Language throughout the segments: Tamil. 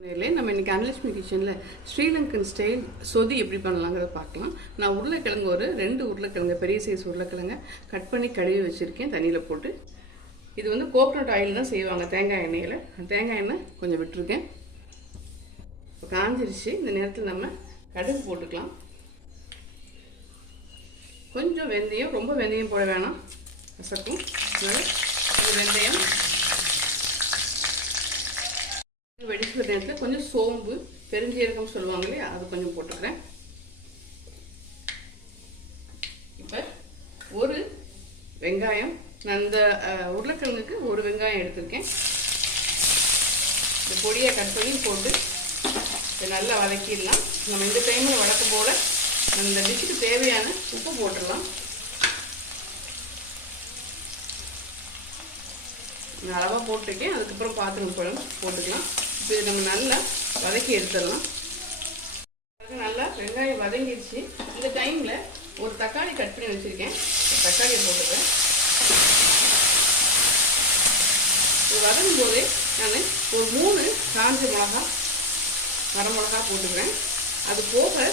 நம்ம இன்றைக்கி அனலட்சுமி கிச்சனில் ஸ்ரீலங்கன் ஸ்டைல் சொதி எப்படி பண்ணலாங்கிறத பார்க்கலாம். நான் உருளைக்கிழங்கு ஒரு 2 உருளைக்கிழங்கு பெரிய சைஸ் உருளைக்கிழங்க கட் பண்ணி கழுவி வச்சுருக்கேன் தண்ணியில் போட்டு. இது வந்து கோகோனட் ஆயில் தான் செய்வாங்க, தேங்காய் எண்ணெயில். தேங்காய் எண்ணெய் கொஞ்சம் விட்டுருக்கேன். இப்போ காஞ்சிருச்சு. இந்த நேரத்தில் நம்ம கடுகு போட்டுக்கலாம். கொஞ்சம் வெந்தயம், ரொம்ப வெந்தயம் போட வேணாம், கசக்கும். வெந்தயம் வெடிக்கிற நேரத்தில் கொஞ்சம் சோம்பு, பெருஞ்சீரகம் சொல்லுவாங்க இல்லையா, அது கொஞ்சம் போட்டுக்கிறேன். இப்போ ஒரு வெங்காயம், நான் இந்த உருளைக்கிழங்குக்கு ஒரு வெங்காயம் எடுத்திருக்கேன். இந்த பொடியை கட் பண்ணி போட்டு இதை நல்லா வதக்கிடலாம். நம்ம இந்த டைமில் வதக்கும் போல் இந்த டிஷ்ஷுக்கு தேவையான உப்பு போட்டுடலாம். நான் அளவாக போட்டிருக்கேன். அதுக்கப்புறம் பாத்திரம் பழம் போட்டுக்கலாம். இப்போ நம்ம நல்லா வதக்கி எடுத்துடலாம். நல்லா வெங்காயம் வதங்கிடுச்சு. இந்த டைமில் ஒரு தக்காளி கட் பண்ணி வச்சுருக்கேன். தக்காளியை போட்டுக்கிறேன். இது வதங்கும் போதே நான் ஒரு 3 காஞ்ச மிளகா, வரமிளகா போட்டுக்கிறேன். அது போக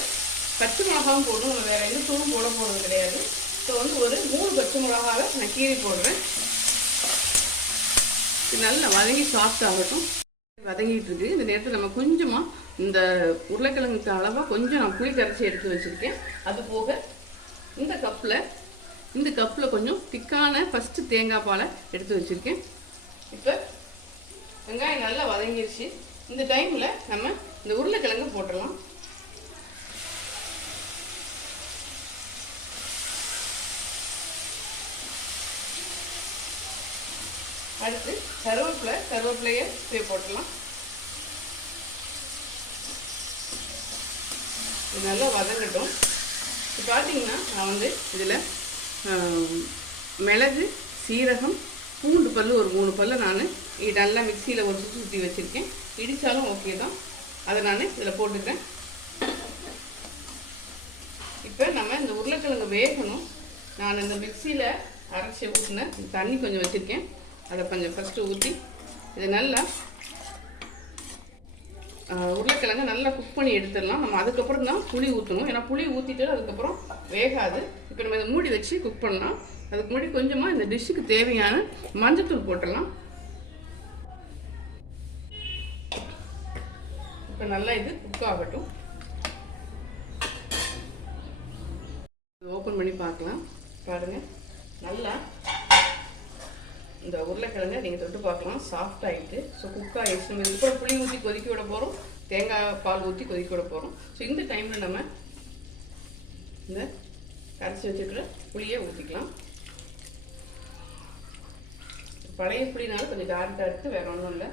பச்சை மிளகாவும் போடணும். நம்ம வேறு எந்த தூளும் போட போகிறது கிடையாது. ஸோ வந்து ஒரு 3 பச்சை மிளகாவை நான் கீறி போடுறேன். இது நல்லா வதங்கி சாஃப்ட் ஆகட்டும். வதங்கிட்டு இருக்கு. இந்த நேரத்தில் நம்ம கொஞ்சமாக இந்த உருளைக்கிழங்குக்கு அளவாக கொஞ்சம் நான் புளி கரைச்சி எடுத்து வச்சுருக்கேன். அது போக இந்த கப்பில் கொஞ்சம் திக்கான ஃபஸ்ட்டு தேங்காய் பாலை எடுத்து வச்சுருக்கேன். இப்போ வெங்காயம் நல்லா வதங்கிடுச்சு. இந்த டைமில் நம்ம இந்த உருளைக்கிழங்கு போட்டுடலாம். அடுத்து கருவேப்பிலையை போட்டுடலாம். இது நல்லா வதங்கட்டும். இப்போ பார்த்தீங்கன்னா நான் வந்து இதில் மிளகு, சீரகம், பூண்டு பல் ஒரு 3 பல் நான் நல்லா மிக்சியில் ஒரு சுற்றி வச்சுருக்கேன். இடித்தாலும் ஓகே தான். அதை நான் இதில் போட்டுக்கிறேன். இப்போ நம்ம இந்த உருளைக்கிழங்கு வேகணும். நான் இந்த மிக்சியில் அரைச்சி ஊற்றின தண்ணி கொஞ்சம் வச்சுருக்கேன். அதை கொஞ்சம் ஃபஸ்ட்டு ஊற்றி இதை நல்லா உருளைக்கிழங்கு நல்லா குக் பண்ணி எடுத்துடலாம். நம்ம அதுக்கப்புறம் தான் புளி ஊற்றணும். ஏன்னா புளி ஊற்றிட்டு அதுக்கப்புறம் வேகாது. இப்போ நம்ம இதை மூடி வச்சு குக் பண்ணலாம். அதுக்கு முன்னாடி கொஞ்சமாக இந்த டிஷ்ஷுக்கு தேவையான மஞ்சத்தூள் போட்டுடலாம். இப்போ நல்லா இது குக் ஆகட்டும். ஓப்பன் பண்ணி பார்க்கலாம். பாருங்கள், நல்லா இந்த உருளைக்கிழங்கை நீங்கள் தொட்டு பார்க்கலாம், சாஃப்ட் ஆகிட்டு. ஸோ குக் ஆகிடுச்சு. நம்ம இதுக்கப்புறம் புளி ஊற்றி கொதிக்க விட போகிறோம், தேங்காய் பால் ஊற்றி கொதிக்க விட போகிறோம். ஸோ இந்த டைமில் நம்ம இந்த கரைச்சி வச்சுருக்கிற புளியை ஊற்றிக்கலாம். பழைய புளினாலும் கொஞ்சம் டார்க்காக இருக்குது, வேறு ஒன்றும் இல்லை.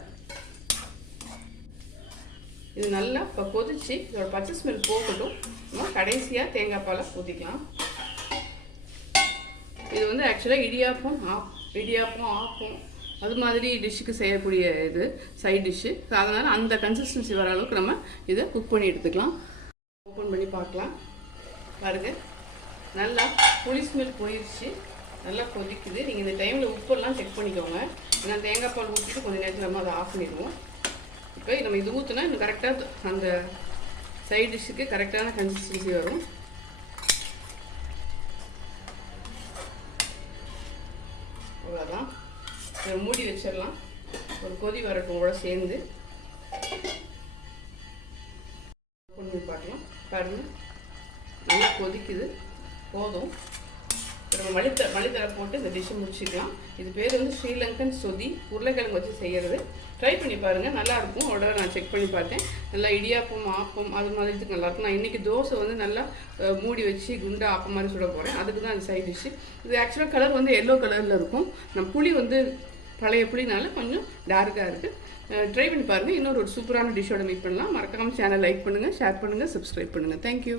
இது நல்லா இப்போ கொதிச்சு இதோட பச்சை ஸ்மெல் போகட்டும். நம்ம கடைசியாக தேங்காய் பாலை ஊற்றிக்கலாம். இது வந்து ஆக்சுவலாக இடியாப்பம், ஆப்பம் அது மாதிரி டிஷ்ஷுக்கு செய்யக்கூடிய இது சைட் டிஷ்ஷு. ஸோ அதனால் அந்த கன்சிஸ்டன்சி வர அளவுக்கு நம்ம இதை குக் பண்ணி எடுத்துக்கலாம். ஓப்பன் பண்ணி பார்க்கலாம். பாருங்கள், நல்லா புளி ஸ்மெல் போயிடுச்சு, நல்லா கொதிக்குது. நீங்கள் இந்த டைமில் உப்பெல்லாம் செக் பண்ணிக்கோங்க. ஏன்னா தேங்காய் பால் ஊற்றிட்டு கொஞ்சம் நேரத்தில் நம்ம அதை ஆஃப் பண்ணிடுவோம். இப்போ நம்ம இது ஊற்றினா இன்னும் கரெக்டாக அந்த சைட் டிஷ்ஷுக்கு கரெக்டான கன்சிஸ்டன்சி வரும். அவ்வளோதான். இதை மூடி வச்சிடலாம். ஒரு கொதி வரட்டும் கூட சேர்ந்து. கொண்டு பார்க்கலாம். பாருங்கள், நல்லா கொதிக்குது, போதும். இப்போ நம்ம மல்லித்தலை போட்டு இந்த டிஷ்ஷை முடிச்சுக்கலாம். இது பேர் வந்து ஸ்ரீலங்கன் சொதி, உருளைக்கிழங்கு வச்சு செய்கிறது. ட்ரை பண்ணி பாருங்கள், நல்லாயிருக்கும். அதோட நான் செக் பண்ணி பார்த்தேன். நல்லா இடியாப்பம், ஆப்பம் அது மாதிரி இதுக்கு நல்லாயிருக்கும். நான் இன்றைக்கி தோசை வந்து நல்லா மூடி வச்சு குண்டா ஆப்பம் மாதிரி சுட போகிறேன். அதுக்கு தான் அந்த சைட் டிஷ்ஷு. இது ஆக்சுவலாக கலர் வந்து எல்லோ கலரில் இருக்கும். நம்ம புளி வந்து பழைய புளினால கொஞ்சம் டார்க்காக இருக்குது. ட்ரை பண்ணி பாருங்கள். இன்னொரு சூப்பரான டிஷ்ஷோட மீட் பண்ணலாம். மறக்காமல் சேனல் லைக் பண்ணுங்கள், ஷேர் பண்ணுங்கள், சப்ஸ்கிரைப் பண்ணுங்கள். தேங்க்யூ.